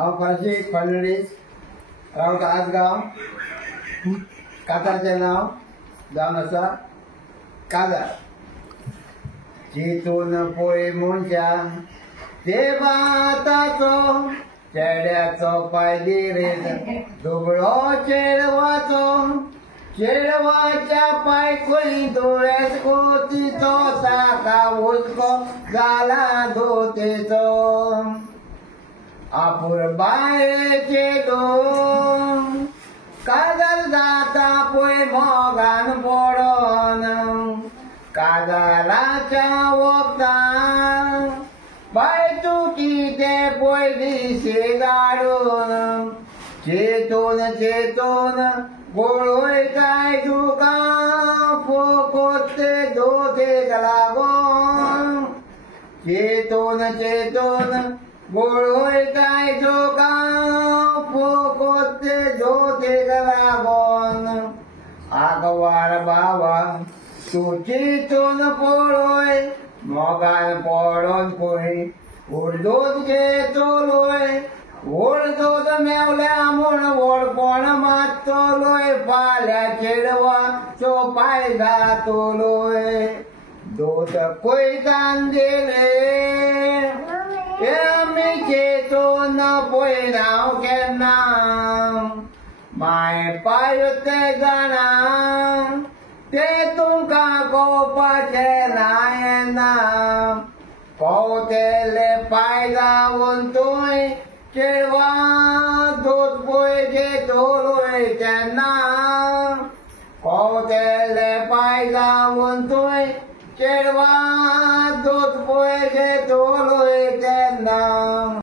फरशी फडणवीस राऊत आजगाव कातारचे नाव जावन आसा काजार चितून पोळी मुंच्या ते बाताचो चेड्याचो पाय दिरेत दुबळो चेडवाचो चेडवाच्या पाय खंय दोळ्यास कोतीचो ताका उजको जाला धोतेचो आपूर बायेचे दोन काजल जाता पळय मोगान पडोन काजलाच्या वखदार बाय तूं कितें पयली शेगाडून चेतून चेतून गोळयताय तुका फोकोते दोतेक लागोन चेतून चेतून गोळयताय तुका फोकोते दोतेक लागोन आगवार बाबा तूं चिंतून पळय मोगान पडोन पळय उडदोत घेतलोय उडदोत मेवल्या म्हूण वळपण मात्तलोय फाल्यां चेडवाचो पाय जातलोय दोत पयसान दिले आमी चेतून पळयना हांव केन्ना माय पाय ते जाणा ते तुमकां कळपाचें ना पावतेले पाय जावन तुय चेडवा दोत पळय घेतलोय तेन्ना पावतेले पाय जावन तुय चेडवा